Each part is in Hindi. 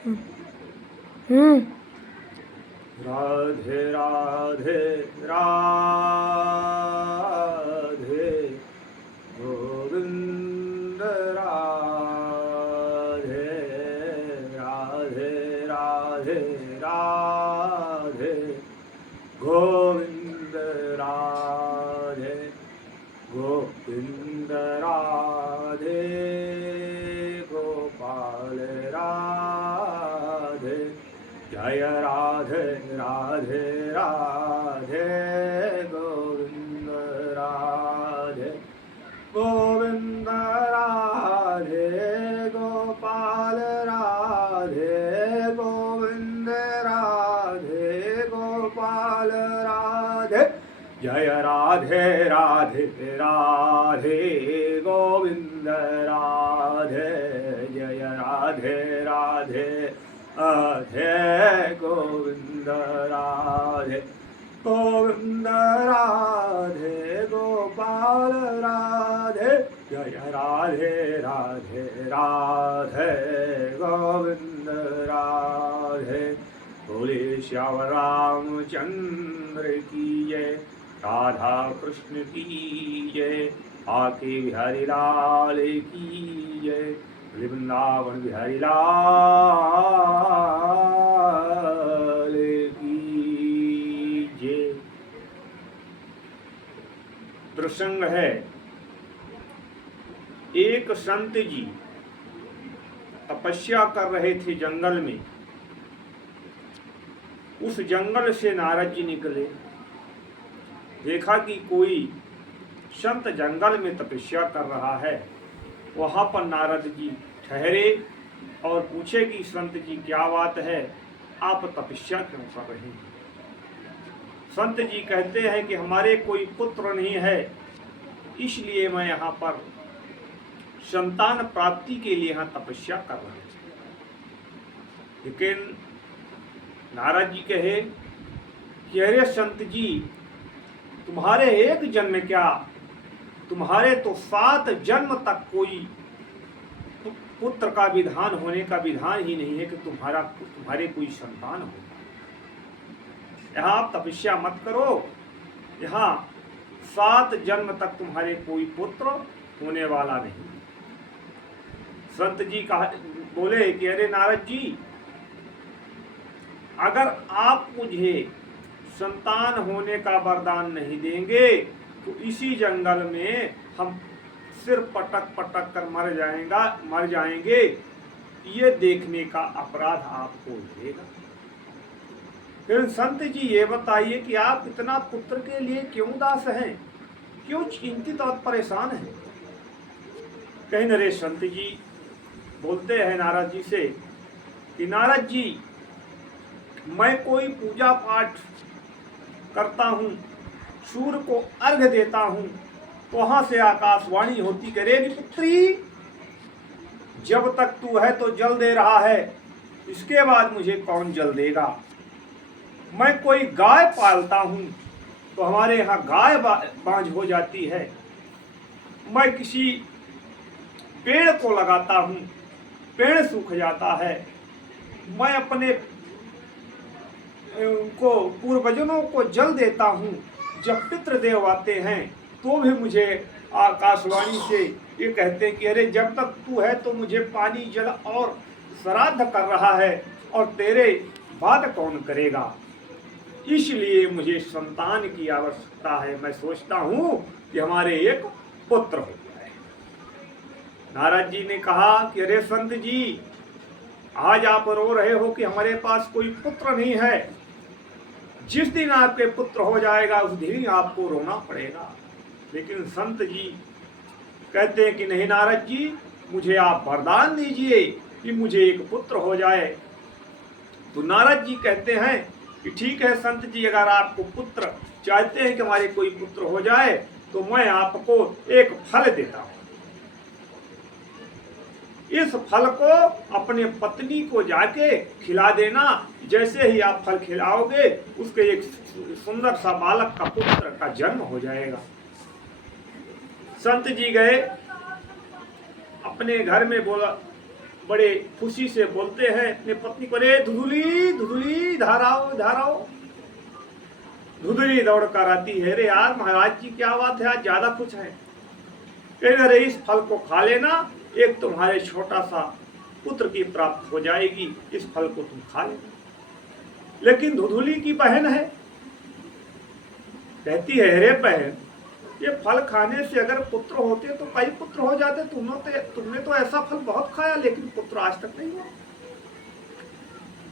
हम्म। राधे राधे राधे गोविंद राधे राधे राधे राधे गोविंद राधे गोविंद राधे गोपाल राधे जय राधे राधे राधे गोविंद राधे गोविंद राधे गोपाल राधे गोविंद राधे गोपाल राधे जय राधे राधे राधे गोविंद राधे जय राधे राधे राधे गोविंद राधे गोविंद राधे गोपाल राधे जय राधे राधे राधे गोविंद राधे बोले श्याम रामचंद्र की जय राधा कृष्ण की जय आके बिहारी लाल की जय वृंदावन बिहारी लाल की जय। प्रसंग है, एक संत जी तपस्या कर रहे थे जंगल में। उस जंगल से नारद जी निकले, देखा कि कोई संत जंगल में तपस्या कर रहा है। वहां पर नारद जी ठहरे और पूछे कि संत जी क्या बात है, आप तपस्या क्यों कर रहे हैं? संत जी कहते हैं कि हमारे कोई पुत्र नहीं है, इसलिए मैं यहाँ पर संतान प्राप्ति के लिए यहाँ तपस्या कर रहा हूँ। लेकिन नारद जी कहे कि अरे संत जी, तुम्हारे एक जन्म क्या, तुम्हारे तो 7 जन्म तक कोई पुत्र का विधान होने का विधान ही नहीं है कि तुम्हारे कोई संतान हो। यहाँ आप तपस्या मत करो, यहाँ 7 जन्म तक तुम्हारे कोई पुत्र होने वाला नहीं। संत जी बोले कि अरे नारद जी, अगर आप मुझे संतान होने का वरदान नहीं देंगे तो इसी जंगल में हम सिर पटक पटक कर मर जाएंगे, ये देखने का अपराध आपको होगा। फिर संत जी ये बताइए कि आप इतना पुत्र के लिए क्यों दास हैं, क्यों चिंतित और परेशान हैं? कहीं नरे संत जी बोलते हैं नारद जी से कि नारद जी, मैं कोई पूजा पाठ करता हूँ, सूर्य को अर्घ देता हूँ, वहां से आकाशवाणी होती करे पुत्री, जब तक तू है तो जल दे रहा है, इसके बाद मुझे कौन जल देगा? मैं कोई गाय पालता हूँ तो हमारे यहाँ गाय बांझ हो जाती है। मैं किसी पेड़ को लगाता हूँ, पेड़ सूख जाता है। मैं अपने को पूर्वजनों को जल देता हूँ, जब पितृदेव आते हैं तो भी मुझे आकाशवाणी से ये कहते हैं कि अरे जब तक तू है तो मुझे पानी जल और श्राद्ध कर रहा है, और तेरे बाद कौन करेगा? इसलिए मुझे संतान की आवश्यकता है। मैं सोचता हूँ कि हमारे एक पुत्र हो जाए। नारद जी ने कहा कि अरे संत जी, आज आप रो रहे हो कि हमारे पास कोई पुत्र नहीं है। जिस दिन आपके पुत्र हो जाएगा उस दिन ही आपको रोना पड़ेगा। लेकिन संत जी कहते हैं कि नहीं नारद जी, मुझे आप वरदान दीजिए कि मुझे एक पुत्र हो जाए। तो नारद जी कहते हैं कि ठीक है संत जी, अगर आपको पुत्र चाहते हैं कि हमारे कोई पुत्र हो जाए तो मैं आपको एक फल देता हूँ। इस फल को अपने पत्नी को जाके खिला देना। जैसे ही आप फल खिलाओगे उसके एक सुंदर सा बालक का पुत्र का जन्म हो जाएगा। संत जी गए अपने घर में, बोला बड़े खुशी से बोलते हैं अपने पत्नी को, अरे धुधुली धुधुली इधर आओ इधर आओ। धुधुली दौड़ कर आती है, अरे यार महाराज जी क्या बात है, आज ज्यादा कुछ है। कह रहे इस फल को खा लेना, एक तुम्हारे छोटा सा पुत्र की प्राप्त हो जाएगी, इस फल को तुम खा लेना। लेकिन धुधुली की बहन है, कहती है अरे बहन, ये फल खाने से अगर पुत्र होते तो कई पुत्र हो जाते, तुमने तो ऐसा फल बहुत खाया लेकिन पुत्र आज तक नहीं हुआ।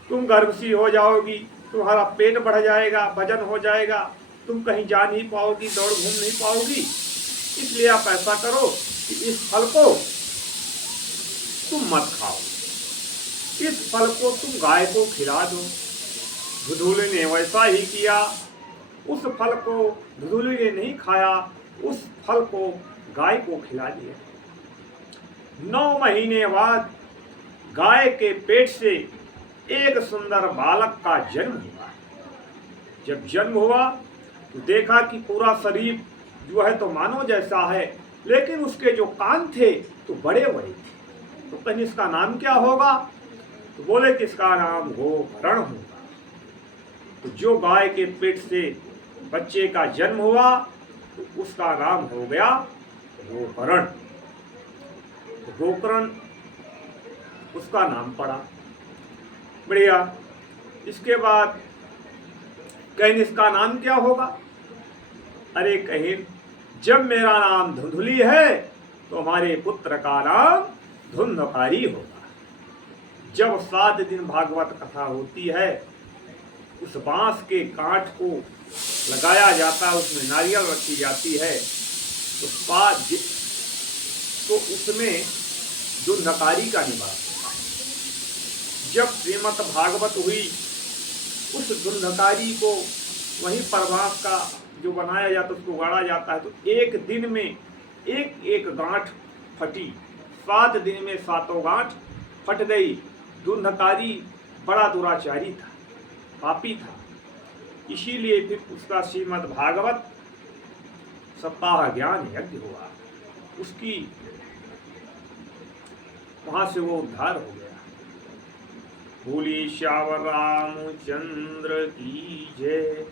तुम गर्भवती हो जाओगी, तुम्हारा पेट बढ़ जाएगा, वजन हो जाएगा, तुम कहीं जा नहीं पाओगी, दौड़ घूम नहीं पाओगी। इसलिए आप ऐसा करो कि इस फल को तुम मत खाओ, इस फल को तुम गाय को खिला दो। धुधुली ने वैसा ही किया, उस फल को धुधुली ने नहीं खाया, उस फल को गाय को खिला दिया। 9 महीने बाद गाय के पेट से एक सुंदर बालक का जन्म हुआ। जब जन्म हुआ तो देखा कि पूरा शरीर जो है तो मानव जैसा है, लेकिन उसके जो कान थे तो बड़े बड़े थे। तो कहीं इसका नाम क्या होगा? तो बोले कि इसका नाम गोकर्ण होगा। तो जो गाय के पेट से बच्चे का जन्म हुआ तो उसका नाम हो गया गोकर्ण। तो गोकर्ण उसका नाम पड़ा। बढ़िया। इसके बाद कहीं इसका नाम क्या होगा? अरे कहीं जब मेरा नाम धुंधुली है तो हमारे पुत्र का नाम धुंधकारी होगा। जब 7 दिन भागवत कथा होती है, उस बांस के कांट को लगाया जाता है, उसमें नारियल रखी जाती है, तो उसमें धुंधकारी का निवास होता है। जब श्रीमद् भागवत हुई, उस धुंधकारी को वहीं पर बांस का जो बनाया जाता है उसको गाड़ा जाता है, तो एक दिन में एक एक गांठ फटी। 7 दिन में 7 गांठ फट गई। धुंधकारी बड़ा दुराचारी था, पापी था, इसीलिए फिर उसका श्रीमद् भागवत सप्ताह ज्ञान यज्ञ हुआ, उसकी वहां से वो उद्धार हो गया। बोली श्यावर रामचंद्र की जय।